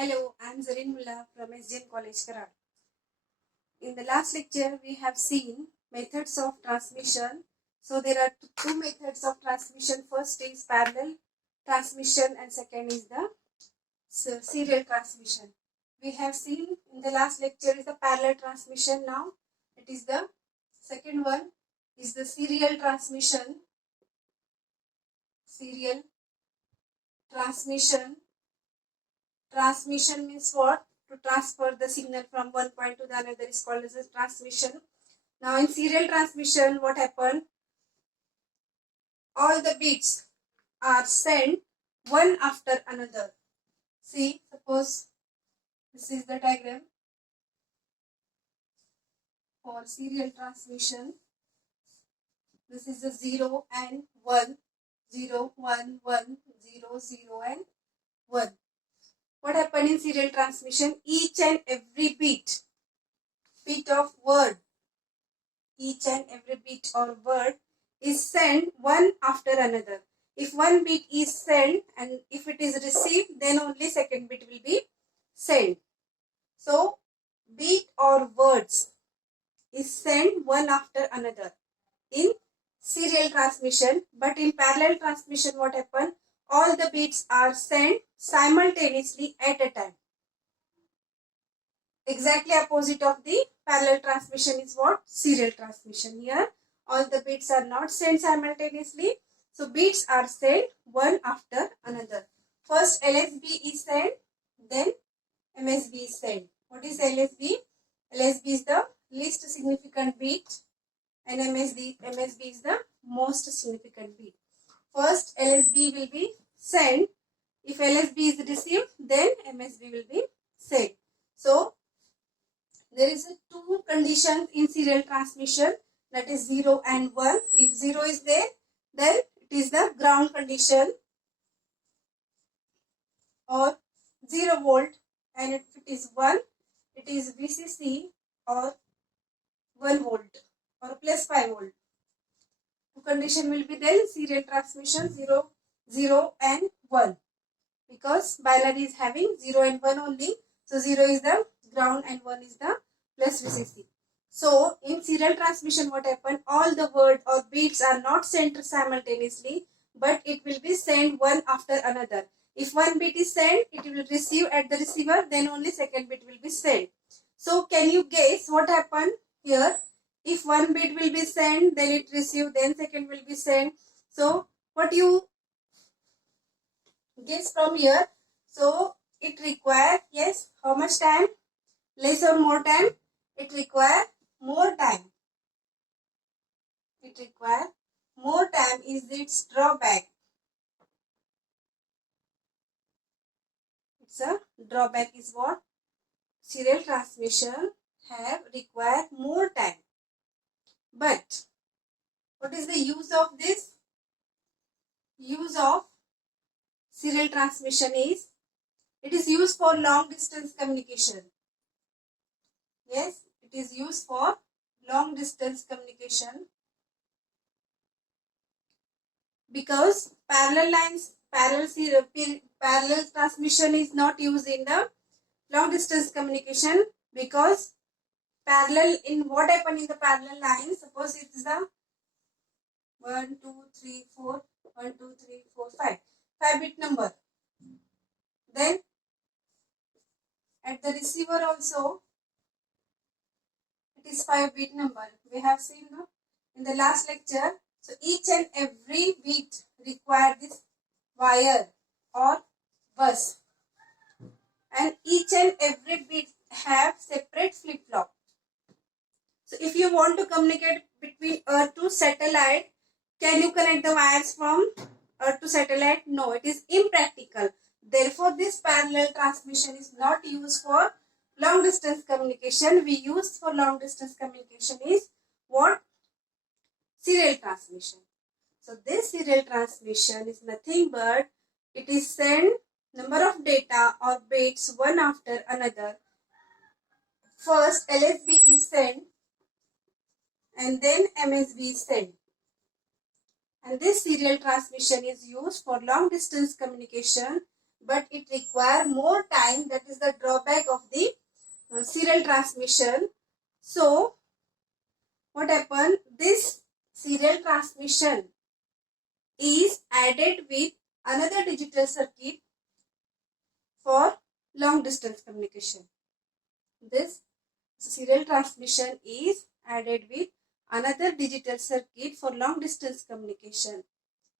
Hello, I am Zareen Mullah from SGM College, Karad. In the last lecture, we have seen methods of transmission. So there are two methods of transmission. First is parallel transmission and second is the serial transmission. We have seen in the last lecture is the parallel transmission. Now it is the second one is the serial transmission. Serial transmission. Transmission means what? To transfer the signal from one point to the another is called as a transmission. Now in serial transmission, what happened? All the bits are sent one after another. See, suppose this is the diagram for serial transmission. This is the 0 and 1, 0, 1, 1, 0, 0 and 1. What happened in serial transmission? Each and every bit of word, each and every bit or word is sent one after another. If one bit is sent and if it is received, then only second bit will be sent. So, bit or words is sent one after another in serial transmission. But in parallel transmission, what happened? All the bits are sent simultaneously at a time. Exactly opposite of the parallel transmission is what? Serial transmission. Here, all the bits are not sent simultaneously. So, bits are sent one after another. First, LSB is sent, then MSB is sent. What is LSB? LSB is the least significant bit and MSB is the most significant bit. First, LSB will be sent. If LSB is received, then MSB will be sent. So, there is two conditions in serial transmission, that is 0 and 1. If 0 is there, then it is the ground condition or 0 volt, and if it is 1, it is VCC or 1 volt or plus 5 volt. Two condition will be there in serial transmission 0, 0 and 1, because binary is having 0 and 1 only. So 0 is the ground and 1 is the plus VCC. So in serial transmission, what happened? All the word or bits are not sent simultaneously, but it will be sent one after another. If one bit is sent, it will receive at the receiver, then only second bit will be sent. So can you guess what happened here? If one bit will be sent, then it receive, then second will be sent. So what you guess from here? So it require, yes, how much time? Less or more time? It require more time. It require more time is its drawback. It's a drawback is what? Serial transmission have required more time. But what is the use of this? Use of serial transmission is, it is used for long distance communication. Yes, it is used for long distance communication, because parallel lines, parallel transmission is not used in the long distance communication, because parallel, in what happened in the parallel line, suppose it is the 1 2 3 4 1 2 3 4 5 bit number, then at the receiver also it is 5 bit number. We have seen in the last lecture. So each and every bit require this wire or bus, and each and every bit have separate flip-flop. So if you want to communicate between Earth to satellite, can you connect the wires from Earth to satellite? No, it is impractical. Therefore, this parallel transmission is not used for long distance communication. We use for long distance communication is what? Serial transmission. So this serial transmission is nothing but it is sent number of data or bits one after another. First LSB is sent and then MSB is sent. And this serial transmission is used for long distance communication, but it require more time. That is the drawback of the serial transmission. So what happened? This serial transmission is added with another digital circuit for long distance communication. This serial transmission is added with another digital circuit for long distance communication.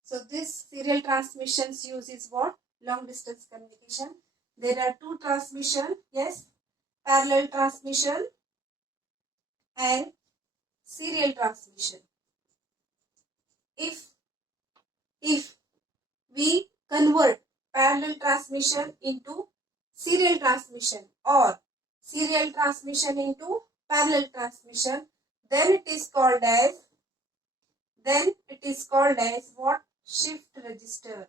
So this serial transmissions uses what? Long distance communication. There are two transmission, yes, parallel transmission and serial transmission. If we convert parallel transmission into serial transmission or serial transmission into parallel transmission, then it is called as what? Shift register.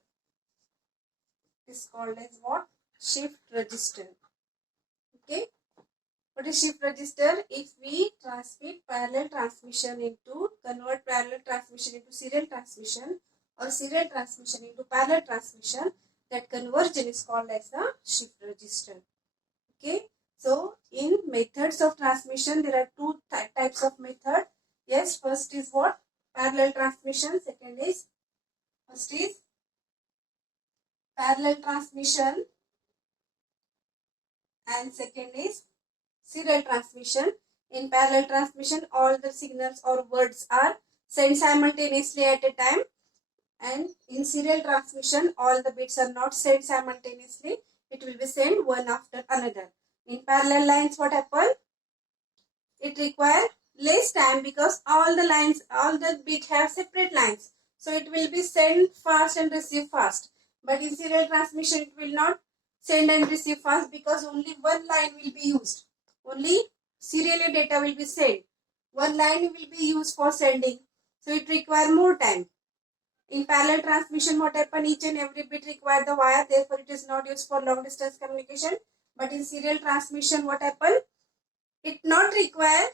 It is called as what? Shift register. Okay. What is shift register? If we convert parallel transmission into serial transmission or serial transmission into parallel transmission, that conversion is called as the shift register. Okay. So in methods of transmission, there are two types of method. Yes, first is what? Parallel transmission. First is parallel transmission and second is serial transmission. In parallel transmission, all the signals or words are sent simultaneously at a time, and in serial transmission, all the bits are not sent simultaneously. It will be sent one after another. In parallel lines, what happens? It requires less time because all the bit have separate lines. So it will be sent fast and receive fast. But in serial transmission, it will not send and receive fast because only one line will be used. Only serial data will be sent. One line will be used for sending. So it requires more time. In parallel transmission, what happen? Each and every bit require the wire. Therefore, it is not used for long distance communication. But in serial transmission, what happen? It not require,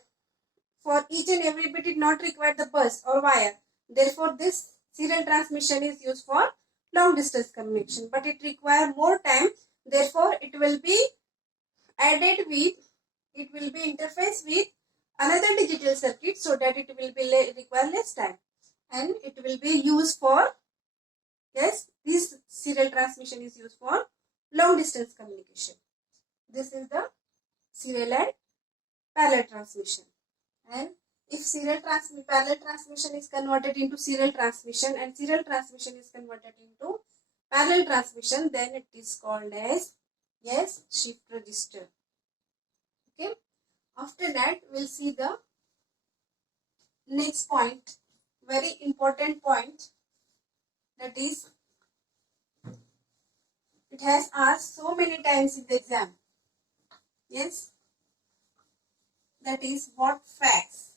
for each and every bit it not require the bus or wire. Therefore, this serial transmission is used for long distance communication. But it require more time. Therefore, it will be interfaced with another digital circuit so that it will be require less time. And it will be used for, yes, this serial transmission is used for long distance communication. This is the serial and parallel transmission. And if parallel transmission is converted into serial transmission and serial transmission is converted into parallel transmission, then it is called as, yes, shift register. Okay. After that, we'll see the next point, very important point, that is, it has asked so many times in the exam. Yes, that is what? Fax.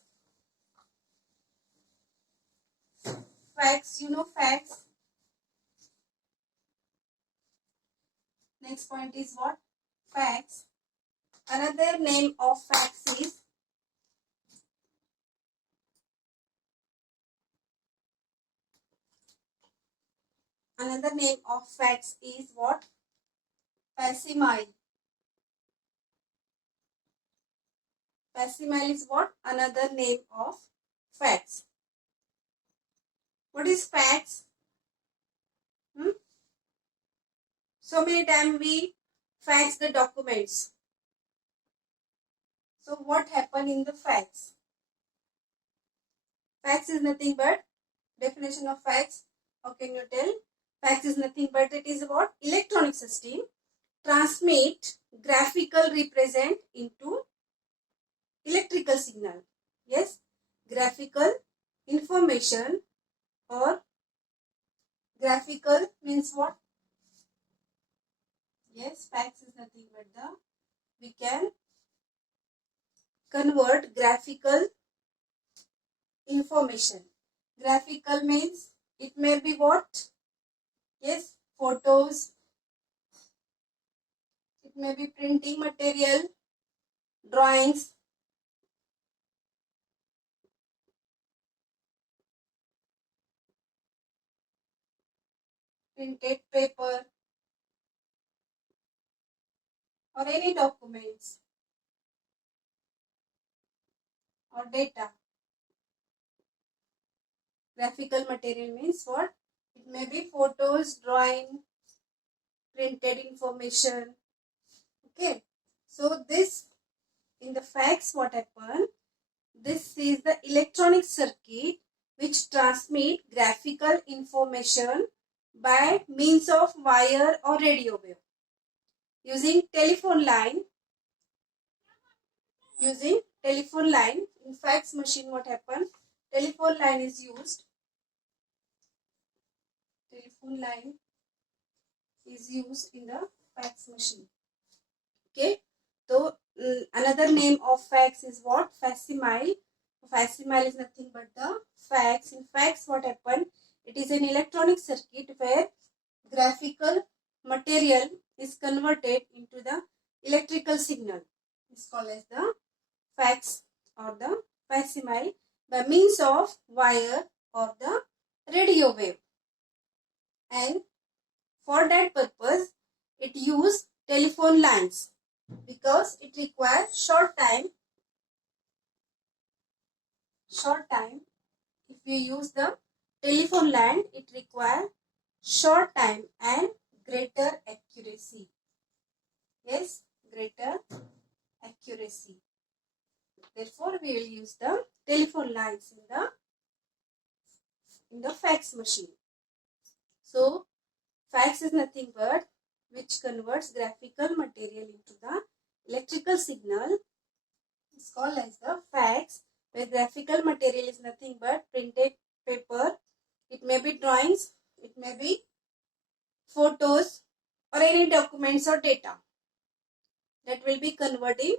Fax, you know fax. Next point is what? Fax. Another name of fax is what? Facsimile. Facsimile is what? Another name of fax. What is fax? So many times we fax the documents. So what happened in the fax? Fax is nothing but, definition of fax, how can you tell? Fax is nothing but, it is what? Electronic system transmit graphical represent into electrical signal. Yes, graphical information, or graphical means what? Yes, fax is nothing but we can convert graphical information. Graphical means it may be what? Yes, photos, it may be printing material, drawings, printed paper, or any documents or data. Graphical material means what? It may be photos, drawing, printed information. Okay. So this, in the fax, what happened? This is the electronic circuit which transmit graphical information by means of wire or radio wave. Using telephone line, in fax machine, what happened? Telephone line is used. Telephone line is used in the fax machine. Okay. So another name of fax is what? Facsimile. Facsimile is nothing but the fax. In fax, what happened? It is an electronic circuit where graphical material is converted into the electrical signal. It's called as the fax or the facsimile by means of wire or the radio wave. And for that purpose, it used telephone lines because it requires short time. If you use the telephone line, it requires short time and greater accuracy. Yes, greater accuracy. Therefore, we will use the telephone lines in the fax machine. So, fax is nothing but which converts graphical material into the electrical signal. It's called as the fax, where graphical material is nothing but printed paper. It may be drawings, it may be photos, or any documents or data that will be converted in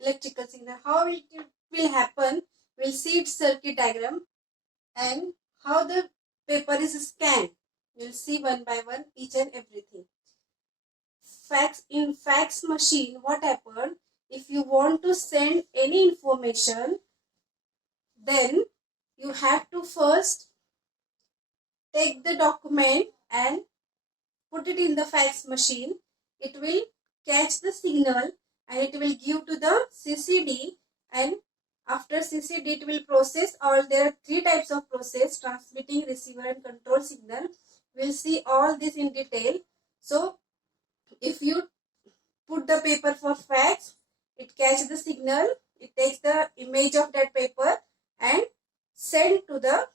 electrical signal. How it will happen? We'll see its circuit diagram and how the paper is scanned. We'll see one by one each and everything. In fax machine, what happened? If you want to send any information, then you have to first take the document and put it in the fax machine. It will catch the signal and it will give to the CCD, and after CCD it will process all. There are three types of process: transmitting, receiver and control signal. We'll see all this in detail. So if you put the paper for fax, it catches the signal, it takes the image of that paper and send to the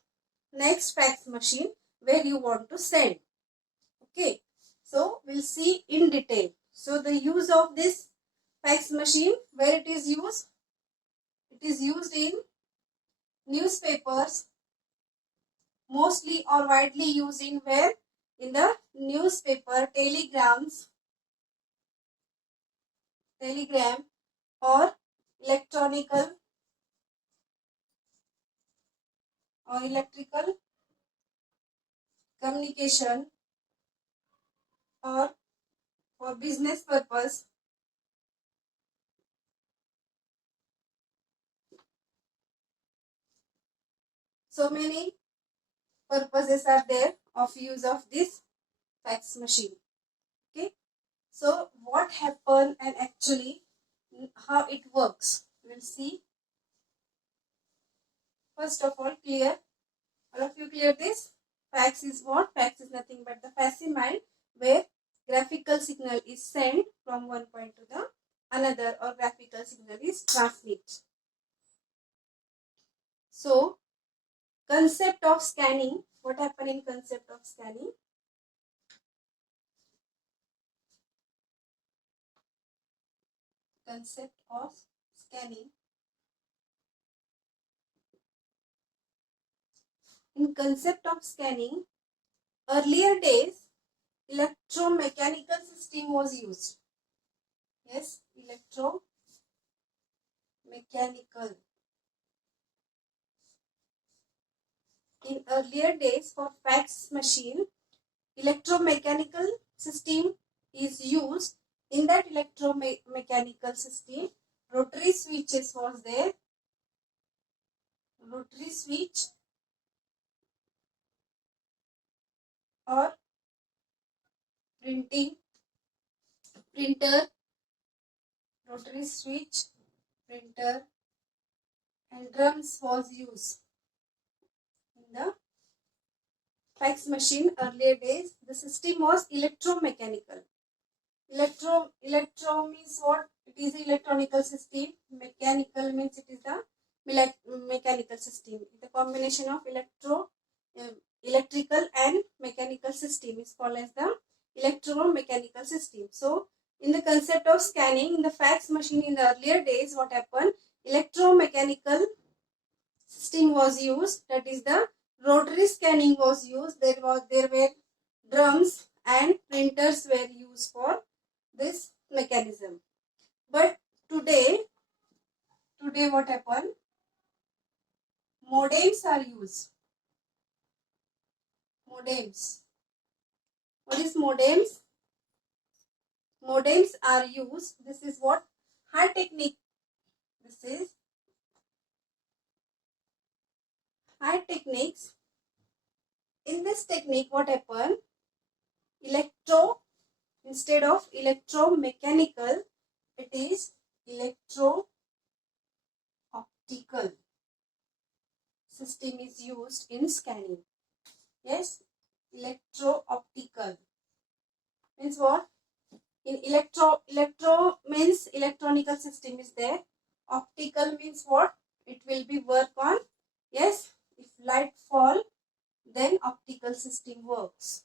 next fax machine where you want to send. Okay, so we'll see in detail. So the use of this fax machine, where it is used in newspapers, mostly or widely used in where? In the newspaper, telegram or electrical communication, or for business purpose. So many purposes are there of use of this fax machine. Okay, so what happened and actually how it works, we'll see. First of all, clear, all of you clear this? Fax is what? Fax is nothing but the facsimile where graphical signal is sent from one point to the another, or graphical signal is transmitted. So concept of scanning, what happened in concept of scanning? Concept of scanning. In concept of scanning, earlier days, electromechanical system was used. Yes, electromechanical. In earlier days, for fax machine, electromechanical system is used. In that electromechanical system, rotary switches was there. Rotary switch or printer rotary switch, printer and drums was used in the fax machine. Earlier days the system was electromechanical. Electro means what? It is the electronical system. Mechanical means it is the mechanical system. The combination of electrical and mechanical system is called as the electromechanical system. So in the concept of scanning in the fax machine in the earlier days, what happened? Electromechanical system was used. That is the rotary scanning was used. There were drums and printers were used for this mechanism. But today what happened? Modems are used. Modems. What is modems? Modems are used. This is what? High technique. This is high techniques. In this technique, what happened? Instead of electromechanical, it is electro-optical system is used in scanning. Yes, electro-optical means what? In electro means electronical system is there. Optical means what? It will be work on. Yes, if light fall, then optical system works.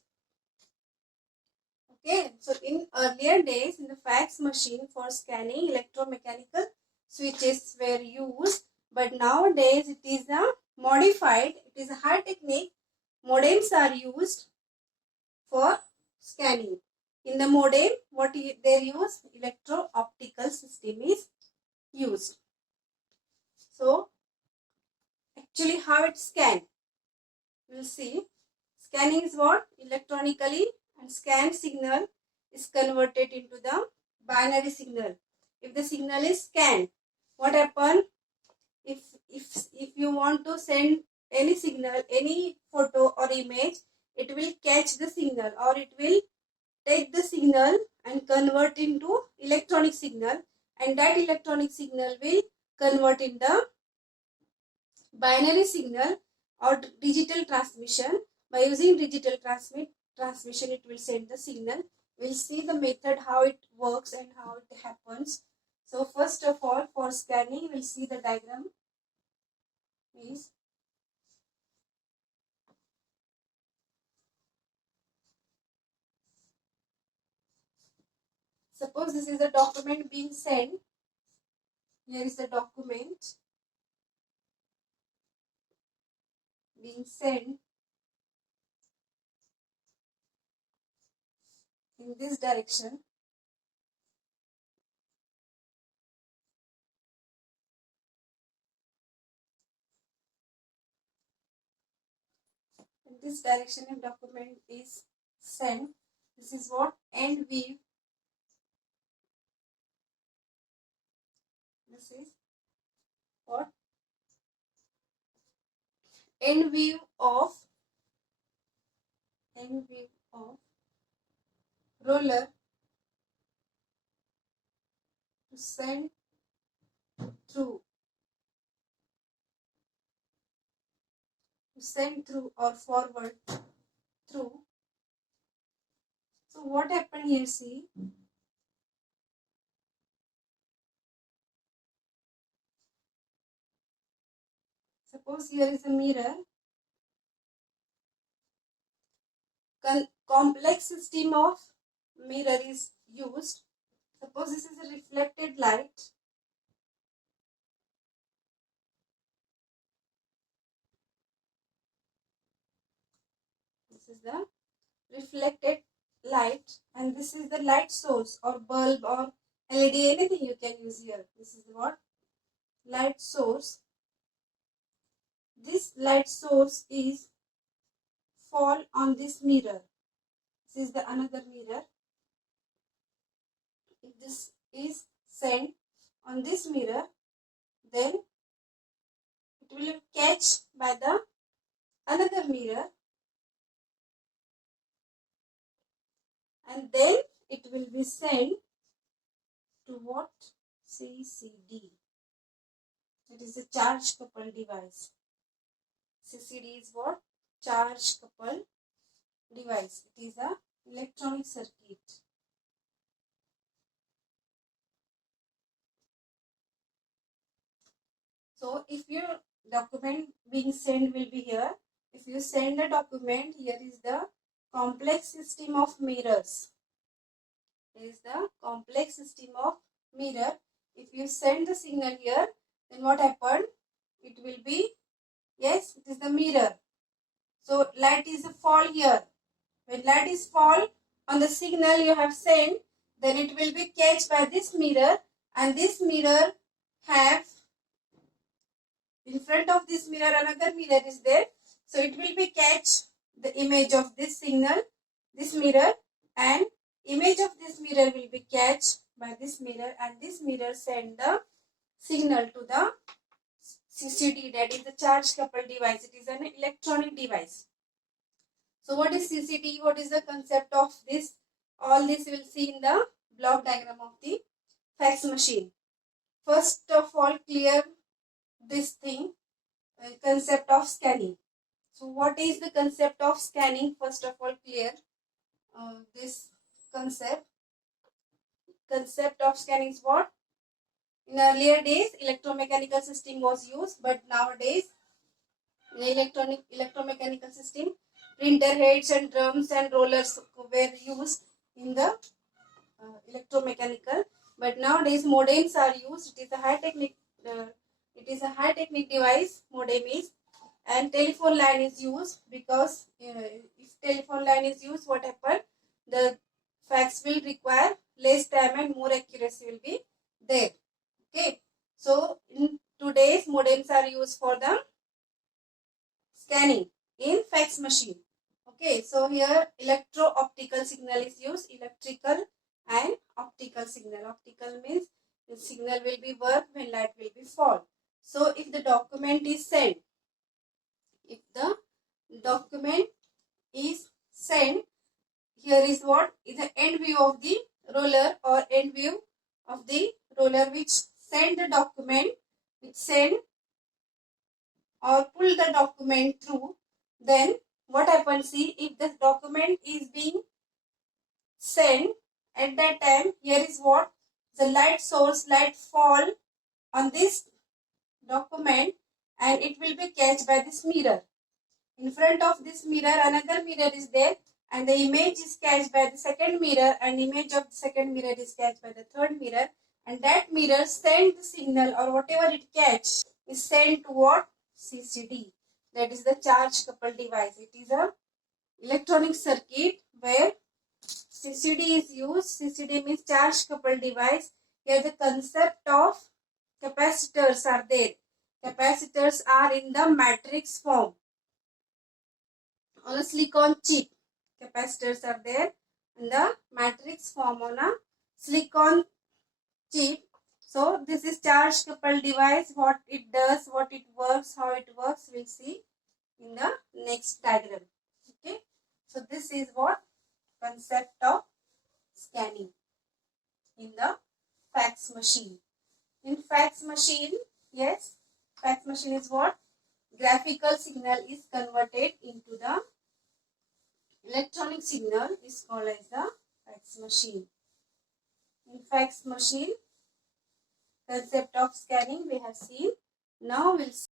Okay, so in earlier days, in the fax machine for scanning, electromechanical switches were used, but nowadays it is modified. It is a high technique. Modems are used for scanning. In the modem, what they use? Electro-optical system is used. So, actually how it scan? We will see. Scanning is what? Electronically, and scan signal is converted into the binary signal. If the signal is scanned, what happen? If you want to send any signal, any photo or image, it will catch the signal, or it will take the signal and convert into electronic signal, and that electronic signal will convert in the binary signal or digital transmission. By using digital transmission, it will send the signal. We'll see the method how it works and how it happens. So first of all, for scanning, we'll see the diagram. Please. Suppose this is a document being sent. Here is the document being sent in this direction. In this direction, if document is sent, this is what? End view. This is what? End view of roller to send through or forward through. So what happened here? See, suppose here is a mirror. Complex system of mirror is used. Suppose this is a reflected light. This is the reflected light, and this is the light source or bulb or LED, anything you can use here. This is what? Light source. This light source is fall on this mirror. This is the another mirror. If this is sent on this mirror, then it will catch by the another mirror, and then it will be sent to what? CCD. It is a charge coupled device. CCD is what? Charge coupled device. It is a electronic circuit. So if your document being sent will be here. If you send a document, here is the complex system of mirrors. Here is the complex system of mirror. If you send the signal here, then what happened? It will be, yes, it is the mirror. So light is a fall here. When light is fall on the signal you have sent, then it will be catched by this mirror, and this mirror have in front of this mirror another mirror is there. So it will be catch the image of this signal, this mirror, and image of this mirror will be catched by this mirror, and this mirror send the signal to the CCD, that is the charge coupled device. It is an electronic device. So what is CCD? What is the concept of this? All this we will see in the block diagram of the fax machine. First of all, clear this thing, concept of scanning. So what is the concept of scanning? First of all, clear this concept. Concept of scanning is what? In earlier days, electromechanical system was used, but nowadays, in electromechanical system, printer heads and drums and rollers were used in the electromechanical. But nowadays, modems are used. It is a high technique. It is a high technique device. Modem is, and telephone line is used, because if telephone line is used, what happen? The fax will require less time and more accuracy will be there. Okay, so in today's modems are used for the scanning in fax machine. Okay, so here electro-optical signal is used. Electrical and optical signal. Optical means the signal will be work when light will be fall. So if the document is sent, here is what is the end view of the roller, or end view of the roller which send the document, which send or pull the document through. Then what happens? See, if the document is being sent at that time, here is what the light source, light fall on this document, and it will be catched by this mirror. In front of this mirror another mirror is there, and the image is catched by the second mirror, and image of the second mirror is catched by the third mirror, and that mirror send the signal, or whatever it catch is sent to what? CCD, that is the charge coupled device. It is a electronic circuit where CCD is used. CCD means charge coupled device. Here the concept of capacitors are there. Capacitors are in the matrix form on a silicon chip. Capacitors are there in the matrix form on a silicon chip. So this is charge coupled device. What it does, what it works, how it works, we'll see in the next diagram. Okay. So this is what concept of scanning in the fax machine. In fax machine, yes, fax machine is what? Graphical signal is converted into the electronic signal is called as the fax machine. In fax machine, concept of scanning we have seen. Now we'll see